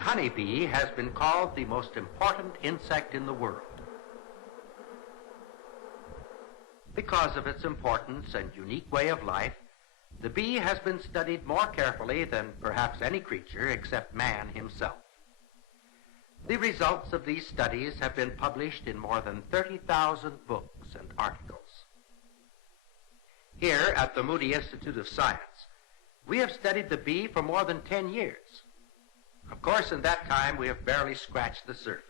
honeybee has been called the most important insect in the world. Because of its importance and unique way of life, the bee has been studied more carefully than perhaps any creature except man himself. The results of these studies have been published in more than 30,000 books and articles. Here at the Moody Institute of Science, we have studied the bee for more than 10 years. Of course, in that time, we have barely scratched the surface.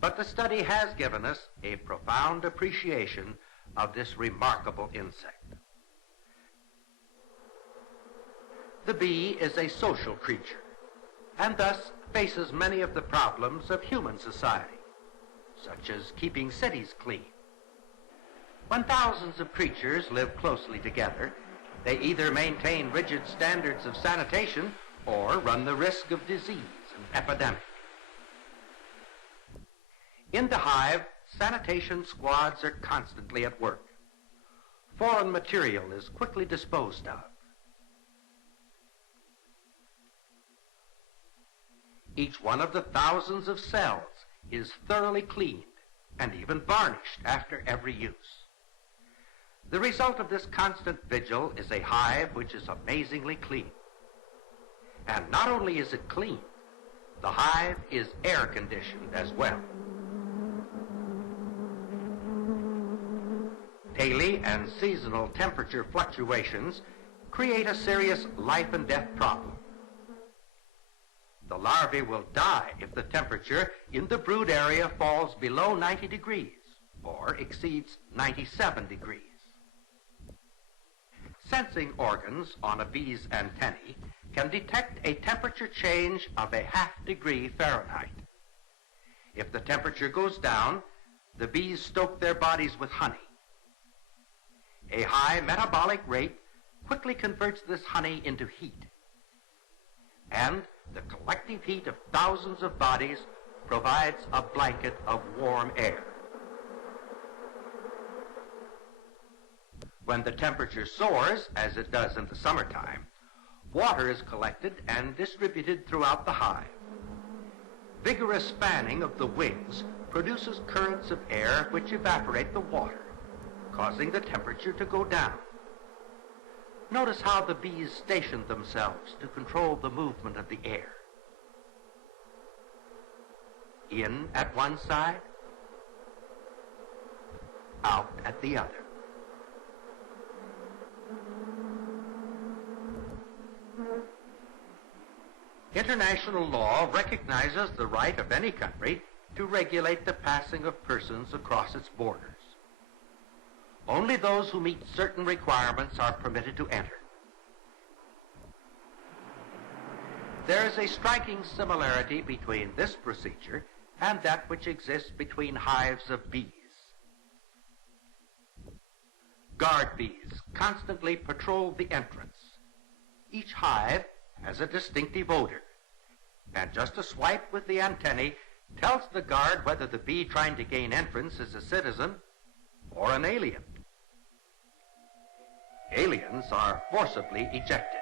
But the study has given us a profound appreciation of this remarkable insect. The bee is a social creature, and thus faces many of the problems of human society, such as keeping cities clean. When thousands of creatures live closely together, they either maintain rigid standards of sanitation or run the risk of disease and epidemic. In the hive, sanitation squads are constantly at work. Foreign material is quickly disposed of. Each one of the thousands of cells is thoroughly cleaned and even varnished after every use. The result of this constant vigil is a hive which is amazingly clean. And not only is it clean, the hive is air-conditioned as well. Daily and seasonal temperature fluctuations create a serious life and death problem. The larvae will die if the temperature in the brood area falls below 90 degrees or exceeds 97 degrees. Sensing organs on a bee's antennae can detect a temperature change of a ½ degree Fahrenheit. If the temperature goes down, the bees stoke their bodies with honey. A high metabolic rate quickly converts this honey into heat, and the collective heat of thousands of bodies provides a blanket of warm air. When the temperature soars, as it does in the summertime, water is collected and distributed throughout the hive. Vigorous fanning of the wings produces currents of air which evaporate the water, causing the temperature to go down. Notice how the bees station themselves to control the movement of the air. In at one side, out at the other. International law recognizes the right of any country to regulate the passing of persons across its borders. Only those who meet certain requirements are permitted to enter. There is a striking similarity between this procedure and that which exists between hives of bees. Guard bees constantly patrol the entrance. Each hive has a distinctive odor, and just a swipe with the antennae tells the guard whether the bee trying to gain entrance is a citizen or an alien. Aliens are forcibly ejected.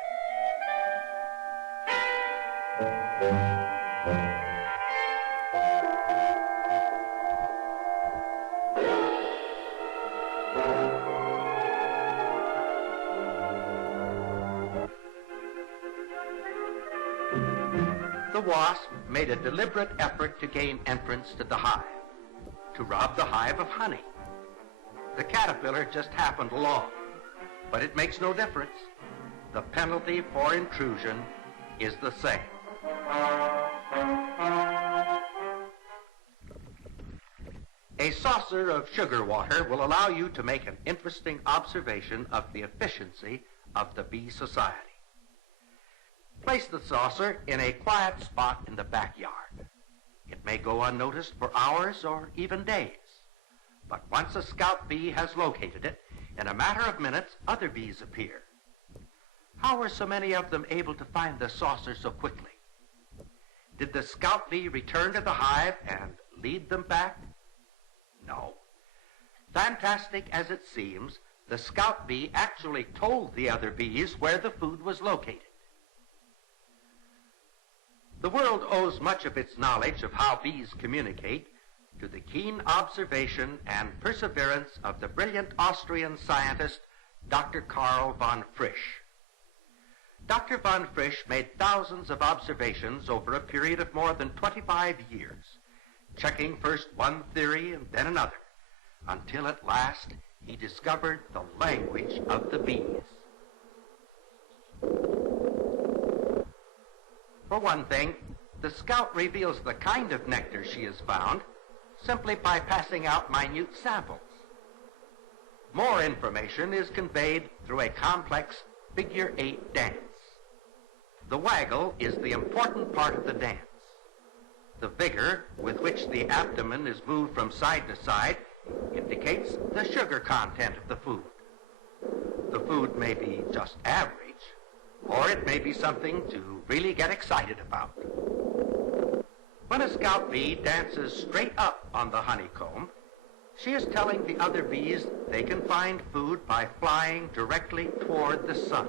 The wasp made a deliberate effort to gain entrance to the hive, to rob the hive of honey. The caterpillar just happened along, but it makes no difference. The penalty for intrusion is the same. A saucer of sugar water will allow you to make an interesting observation of the efficiency of the bee society. Place the saucer in a quiet spot in the backyard. It may go unnoticed for hours or even days. But once a scout bee has located it, in a matter of minutes, other bees appear. How were so many of them able to find the saucer so quickly? Did the scout bee return to the hive and lead them back? No. Fantastic as it seems, the scout bee actually told the other bees where the food was located. The world owes much of its knowledge of how bees communicate to the keen observation and perseverance of the brilliant Austrian scientist Dr. Karl von Frisch. Dr. von Frisch made thousands of observations over a period of more than 25 years, checking first one theory and then another, until at last he discovered the language of the bees. For one thing, the scout reveals the kind of nectar she has found simply by passing out minute samples. More information is conveyed through a complex figure-8 dance. The waggle is the important part of the dance. The vigor with which the abdomen is moved from side to side indicates the sugar content of the food. The food may be just average, or it may be something to really get excited about. When a scout bee dances straight up on the honeycomb, she is telling the other bees they can find food by flying directly toward the sun.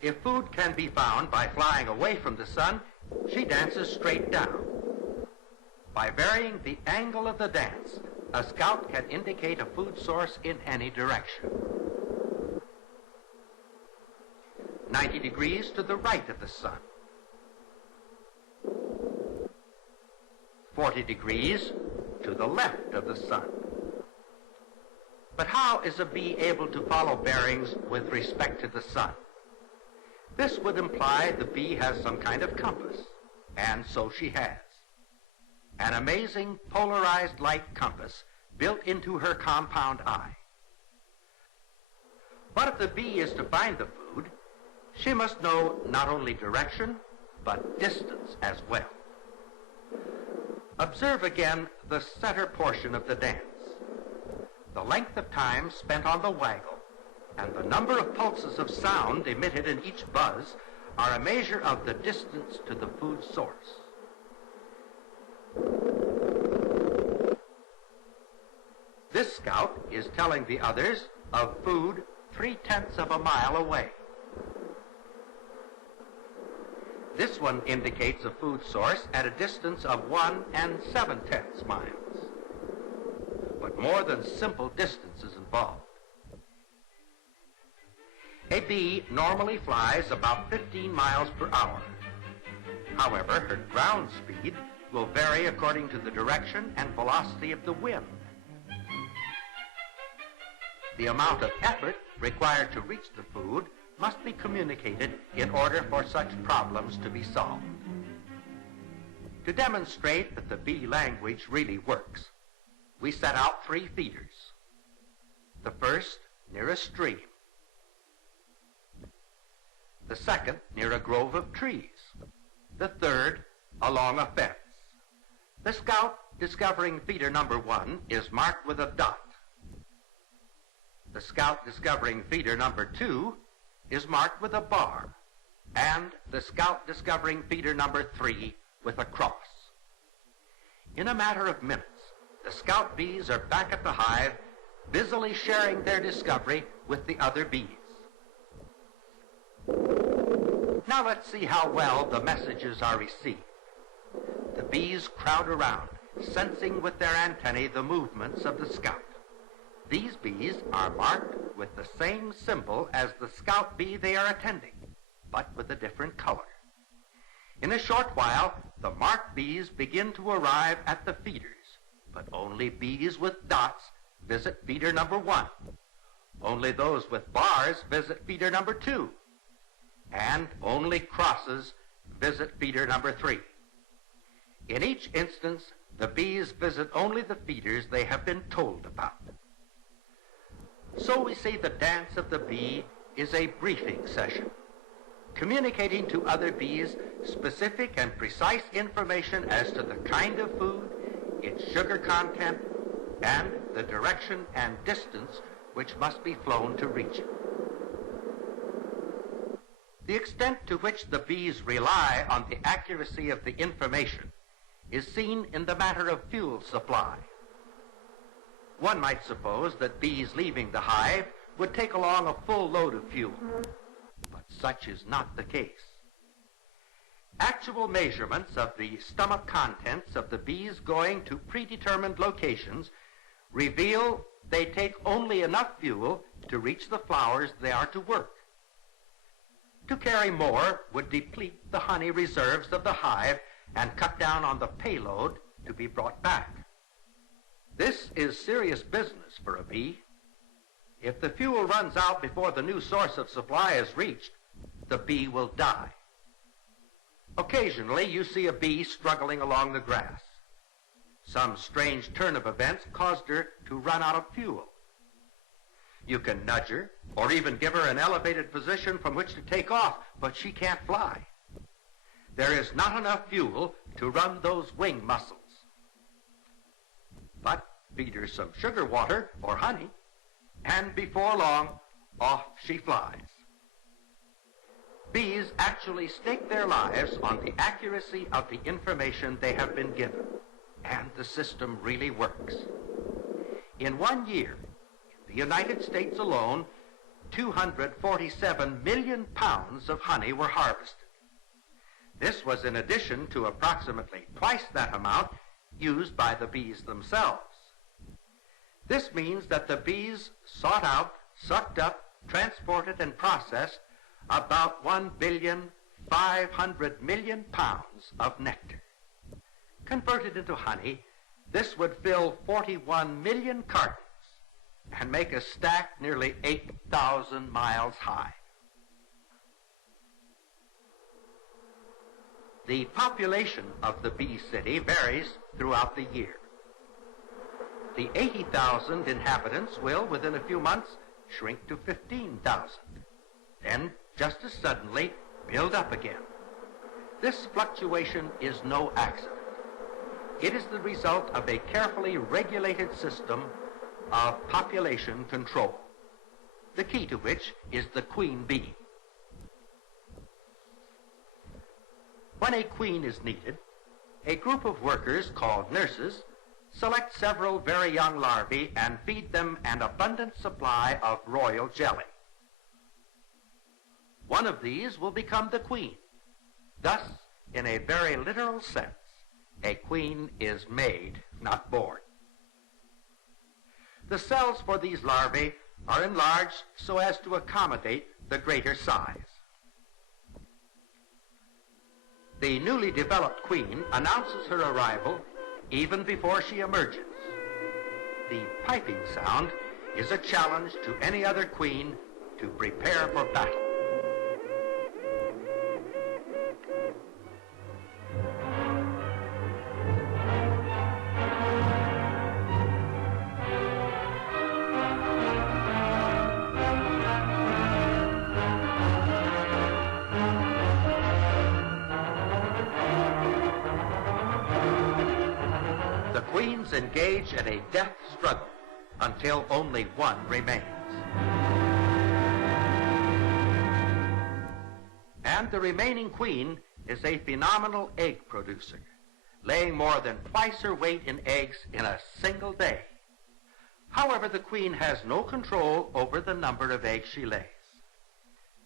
If food can be found by flying away from the sun, she dances straight down. By varying the angle of the dance, a scout can indicate a food source in any direction. 90 degrees to the right of the sun. 40 degrees to the left of the sun. But how is a bee able to follow bearings with respect to the sun? This would imply the bee has some kind of compass, and so she has. An amazing polarized light compass built into her compound eye. But if the bee is to find the food, she must know not only direction, but distance as well. Observe again the center portion of the dance. The length of time spent on the waggle and the number of pulses of sound emitted in each buzz are a measure of the distance to the food source. This scout is telling the others of food 3/10 of a mile away. This one indicates a food source at a distance of 1 7/10 miles. But more than simple distance is involved. A bee normally flies about 15 miles per hour. However, her ground speed will vary according to the direction and velocity of the wind. The amount of effort required to reach the food must be communicated in order for such problems to be solved. To demonstrate that the bee language really works, we set out 3 feeders. The first near a stream. The second near a grove of trees. The third along a fence. The scout discovering feeder number 1 is marked with a dot. The scout discovering feeder number 2 is marked with a bar, and the scout discovering feeder number 3 with a cross. In a matter of minutes, the scout bees are back at the hive, busily sharing their discovery with the other bees. Now let's see how well the messages are received. The bees crowd around, sensing with their antennae the movements of the scout. These bees are marked with the same symbol as the scout bee they are attending, but with a different color. In a short while, the marked bees begin to arrive at the feeders, but only bees with dots visit feeder number 1. Only those with bars visit feeder number 2. And only crosses visit feeder number 3. In each instance, the bees visit only the feeders they have been told about. So we see the dance of the bee is a briefing session, communicating to other bees specific and precise information as to the kind of food, its sugar content, and the direction and distance which must be flown to reach it. The extent to which the bees rely on the accuracy of the information is seen in the matter of fuel supply. One might suppose that bees leaving the hive would take along a full load of fuel, but such is not the case. Actual measurements of the stomach contents of the bees going to predetermined locations reveal they take only enough fuel to reach the flowers they are to work. To carry more would deplete the honey reserves of the hive and cut down on the payload to be brought back. This is serious business for a bee. If the fuel runs out before the new source of supply is reached, the bee will die. Occasionally, you see a bee struggling along the grass. Some strange turn of events caused her to run out of fuel. You can nudge her, or even give her an elevated position from which to take off, but she can't fly. There is not enough fuel to run those wing muscles. But feed her some sugar water or honey, and before long, off she flies. Bees actually stake their lives on the accuracy of the information they have been given, and the system really works. In 1 year, in the United States alone, 247 million pounds of honey were harvested. This was in addition to approximately twice that amount used by the bees themselves. This means that the bees sought out, sucked up, transported, and processed about 1,500,000,000 pounds of nectar. Converted into honey, this would fill 41 million cartons and make a stack nearly 8,000 miles high. The population of the bee city varies throughout the year. The 80,000 inhabitants will, within a few months, shrink to 15,000. Then, just as suddenly, build up again. This fluctuation is no accident. It is the result of a carefully regulated system of population control, the key to which is the queen bee. When a queen is needed, a group of workers called nurses select several very young larvae and feed them an abundant supply of royal jelly. One of these will become the queen. Thus, in a very literal sense, a queen is made, not born. The cells for these larvae are enlarged so as to accommodate the greater size. The newly developed queen announces her arrival even before she emerges. The piping sound is a challenge to any other queen to prepare for battle. Queens engage in a death struggle until only one remains. And the remaining queen is a phenomenal egg producer, laying more than twice her weight in eggs in a single day. However, the queen has no control over the number of eggs she lays.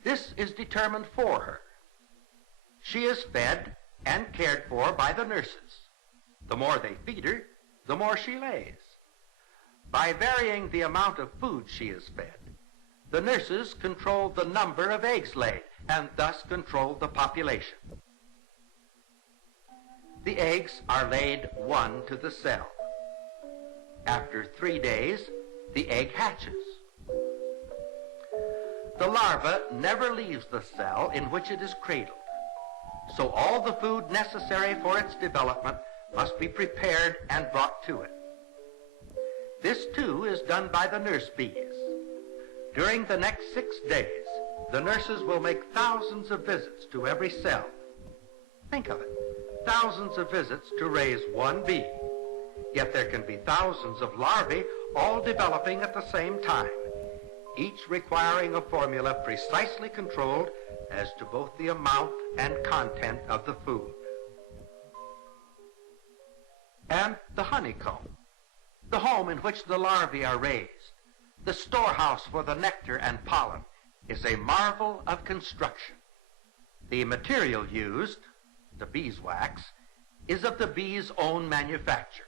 This is determined for her. She is fed and cared for by the nurses. The more they feed her, the more she lays. By varying the amount of food she is fed, the nurses control the number of eggs laid and thus control the population. The eggs are laid one to the cell. After 3 days, the egg hatches. The larva never leaves the cell in which it is cradled, so all the food necessary for its development must be prepared and brought to it. This, too, is done by the nurse bees. During the next 6 days, the nurses will make thousands of visits to every cell. Think of it, thousands of visits to raise one bee. Yet there can be thousands of larvae all developing at the same time, each requiring a formula precisely controlled as to both the amount and content of the food. And the honeycomb, the home in which the larvae are raised, the storehouse for the nectar and pollen, is a marvel of construction. The material used, the beeswax, is of the bee's own manufacture.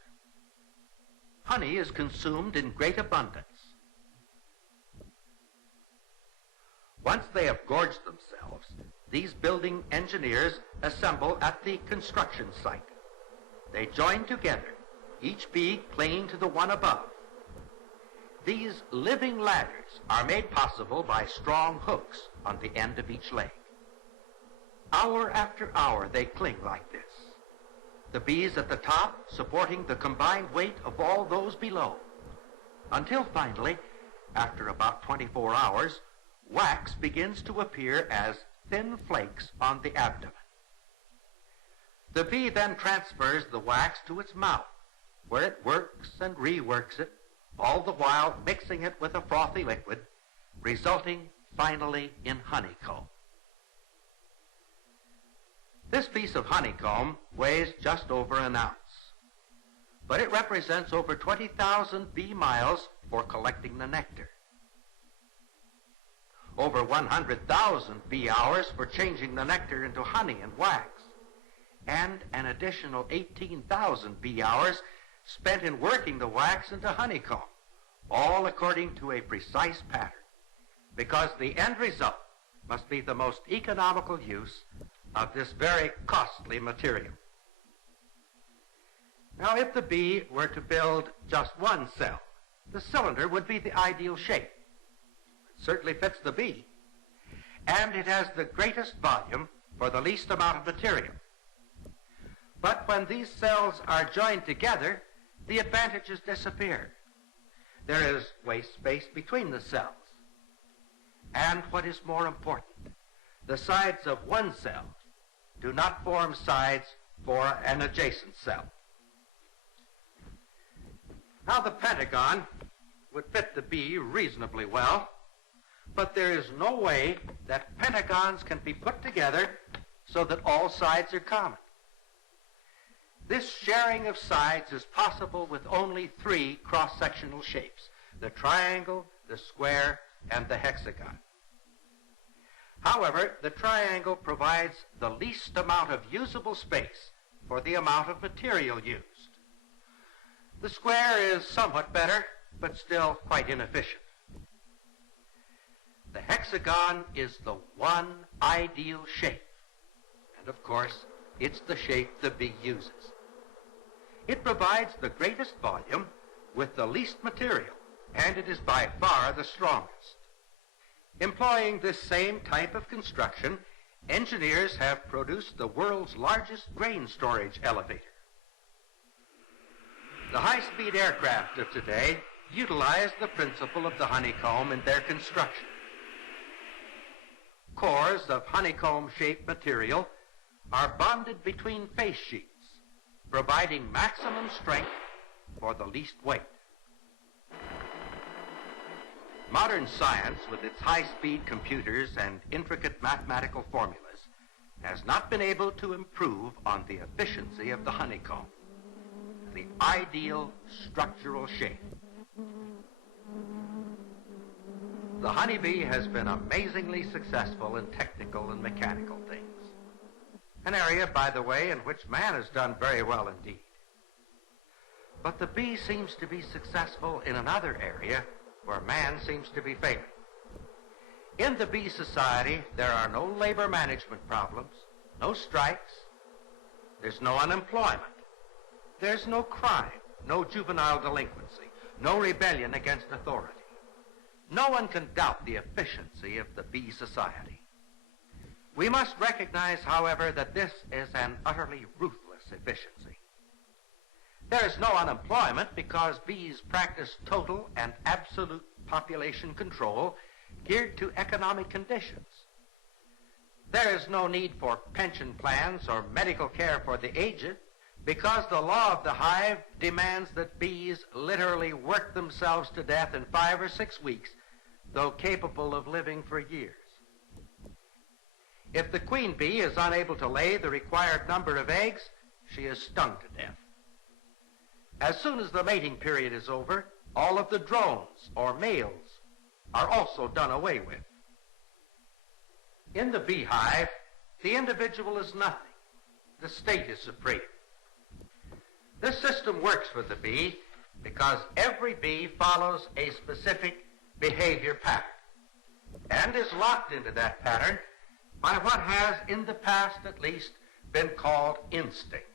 Honey is consumed in great abundance. Once they have gorged themselves, these building engineers assemble at the construction site. They join together, each bee clinging to the one above. These living ladders are made possible by strong hooks on the end of each leg. Hour after hour they cling like this, the bees at the top supporting the combined weight of all those below, until finally, after about 24 hours, wax begins to appear as thin flakes on the abdomen. The bee then transfers the wax to its mouth, where it works and reworks it, all the while mixing it with a frothy liquid, resulting finally in honeycomb. This piece of honeycomb weighs just over an ounce, but it represents over 20,000 bee miles for collecting the nectar, over 100,000 bee hours for changing the nectar into honey and wax, and an additional 18,000 bee hours spent in working the wax into honeycomb, all according to a precise pattern, because the end result must be the most economical use of this very costly material. Now, if the bee were to build just one cell, the cylinder would be the ideal shape. It certainly fits the bee, and it has the greatest volume for the least amount of material. But when these cells are joined together, the advantages disappear. There is waste space between the cells. And what is more important, the sides of one cell do not form sides for an adjacent cell. Now, the pentagon would fit the bee reasonably well, but there is no way that pentagons can be put together so that all sides are common. This sharing of sides is possible with only three cross-sectional shapes: the triangle, the square, and the hexagon. However, the triangle provides the least amount of usable space for the amount of material used. The square is somewhat better, but still quite inefficient. The hexagon is the one ideal shape, and of course, it's the shape the bee uses. It provides the greatest volume with the least material, and it is by far the strongest. Employing this same type of construction, engineers have produced the world's largest grain storage elevator. The high-speed aircraft of today utilize the principle of the honeycomb in their construction. Cores of honeycomb-shaped material are bonded between face sheets, providing maximum strength for the least weight. Modern science, with its high-speed computers and intricate mathematical formulas, has not been able to improve on the efficiency of the honeycomb, the ideal structural shape. The honeybee has been amazingly successful in technical and mechanical things, an area, by the way, in which man has done very well indeed. But the bee seems to be successful in another area where man seems to be failing. In the bee society, there are no labor management problems, no strikes, there's no unemployment, there's no crime, no juvenile delinquency, no rebellion against authority. No one can doubt the efficiency of the bee society. We must recognize, however, that this is an utterly ruthless efficiency. There is no unemployment because bees practice total and absolute population control geared to economic conditions. There is no need for pension plans or medical care for the aged because the law of the hive demands that bees literally work themselves to death in 5 or 6 weeks, though capable of living for years. If the queen bee is unable to lay the required number of eggs, she is stung to death. As soon as the mating period is over, all of the drones, or males, are also done away with. In the beehive, the individual is nothing. the state is supreme. This system works for the bee because every bee follows a specific behavior pattern and is locked into that pattern by what has, in the past at least, been called instinct.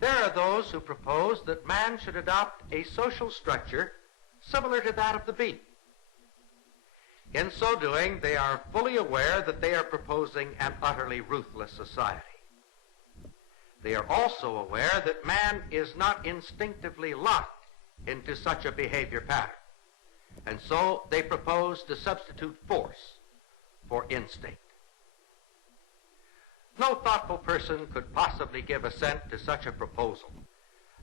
There are those who propose that man should adopt a social structure similar to that of the bee. In so doing, they are fully aware that they are proposing an utterly ruthless society. They are also aware that man is not instinctively locked into such a behavior pattern, and so they propose to substitute force for instinct. No thoughtful person could possibly give assent to such a proposal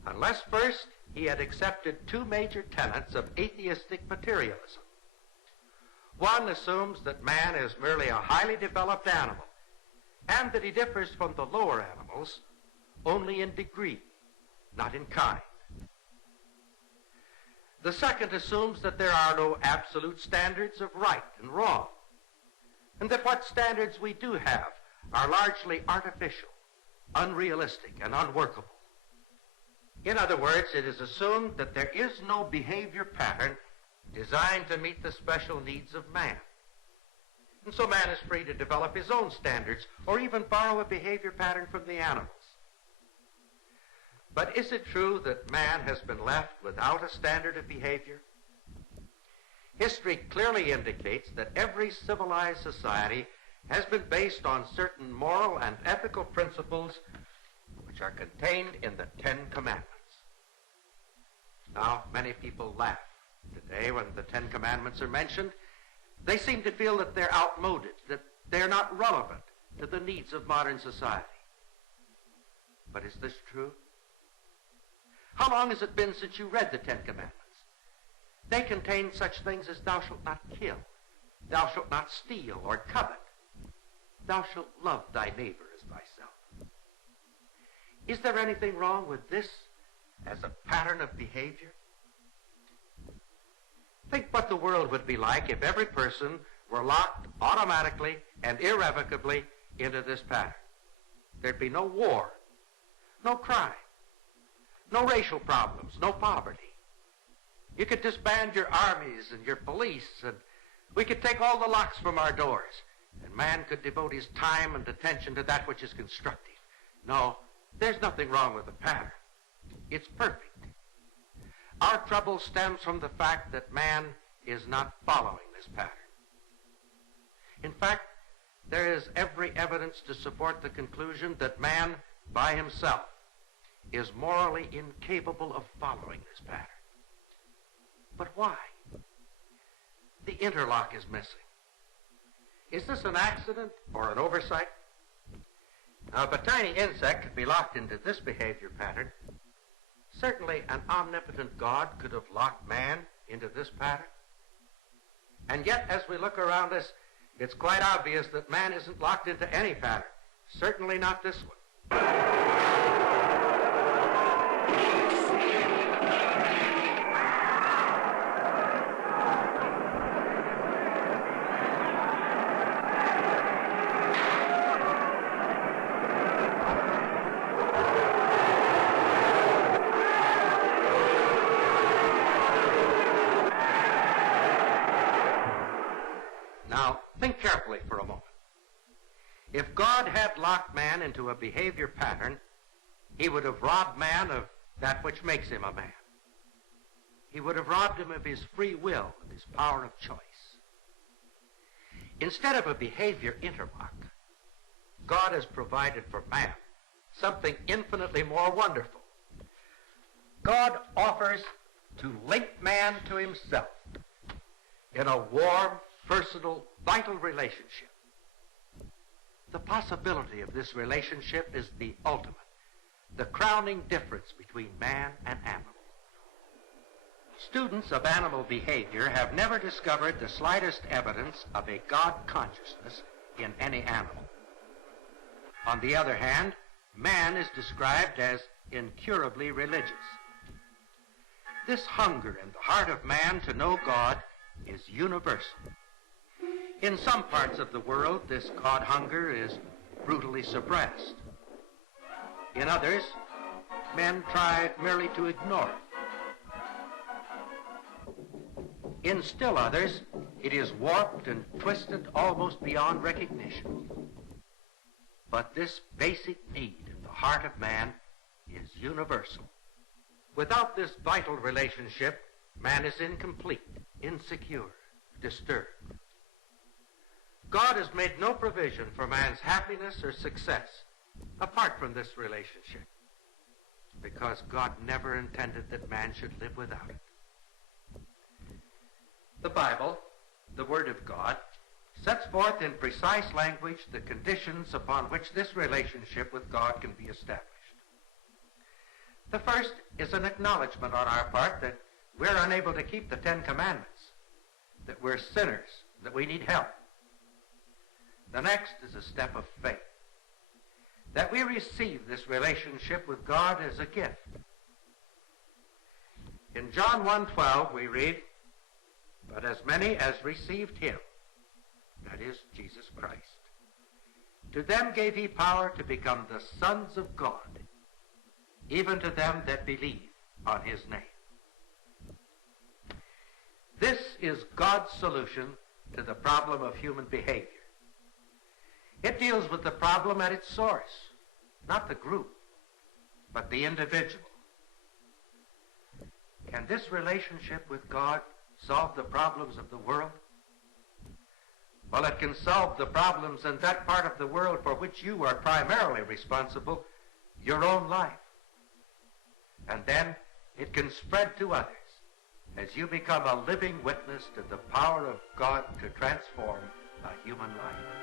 unless first he had accepted two major tenets of atheistic materialism. One assumes that man is merely a highly developed animal and that he differs from the lower animals only in degree, not in kind. The second assumes that there are no absolute standards of right and wrong, and that what standards we do have are largely artificial, unrealistic, and unworkable. In other words, it is assumed that there is no behavior pattern designed to meet the special needs of man. And so man is free to develop his own standards or even borrow a behavior pattern from the animals. But is it true that man has been left without a standard of behavior? History clearly indicates that every civilized society has been based on certain moral and ethical principles which are contained in the Ten Commandments. Now, many people laugh today when the Ten Commandments are mentioned. They seem to feel that they're outmoded, that they're not relevant to the needs of modern society. But is this true? How long has it been since you read the Ten Commandments? They contain such things as thou shalt not kill, thou shalt not steal or covet, thou shalt love thy neighbor as thyself. Is there anything wrong with this as a pattern of behavior? Think what the world would be like if every person were locked automatically and irrevocably into this pattern. There'd be no war, no crime, no racial problems, no poverty. You could disband your armies and your police, and we could take all the locks from our doors, and man could devote his time and attention to that which is constructive. No, there's nothing wrong with the pattern. It's perfect. Our trouble stems from the fact that man is not following this pattern. In fact, there is every evidence to support the conclusion that man, by himself, is morally incapable of following this pattern. But why? The interlock is missing. Is this an accident or an oversight? Now, if a tiny insect could be locked into this behavior pattern, certainly an omnipotent God could have locked man into this pattern. And yet, as we look around us, it's quite obvious that man isn't locked into any pattern. Certainly not this one. Think carefully for a moment. If God had locked man into a behavior pattern, he would have robbed man of that which makes him a man. He would have robbed him of his free will and his power of choice. Instead of a behavior interlock, God has provided for man something infinitely more wonderful. God offers to link man to himself in a warm, personal, vital relationship. The possibility of this relationship is the ultimate, the crowning difference between man and animal. Students of animal behavior have never discovered the slightest evidence of a God consciousness in any animal. On the other hand, man is described as incurably religious. This hunger in the heart of man to know God is universal. In some parts of the world, this God hunger is brutally suppressed. In others, men try merely to ignore it. In still others, it is warped and twisted almost beyond recognition. But this basic need in the heart of man is universal. Without this vital relationship, man is incomplete, insecure, disturbed. God has made no provision for man's happiness or success apart from this relationship, because God never intended that man should live without it. The Bible, the Word of God, sets forth in precise language the conditions upon which this relationship with God can be established. The first is an acknowledgement on our part that we're unable to keep the Ten Commandments, that we're sinners, that we need help. The next is a step of faith, that we receive this relationship with God as a gift. In John 1:12 we read, "But as many as received him," that is Jesus Christ, "to them gave he power to become the sons of God, even to them that believe on his name." This is God's solution to the problem of human behavior. It deals with the problem at its source, not the group, but the individual. Can this relationship with God solve the problems of the world? Well, it can solve the problems in that part of the world for which you are primarily responsible, your own life. And then it can spread to others as you become a living witness to the power of God to transform a human life.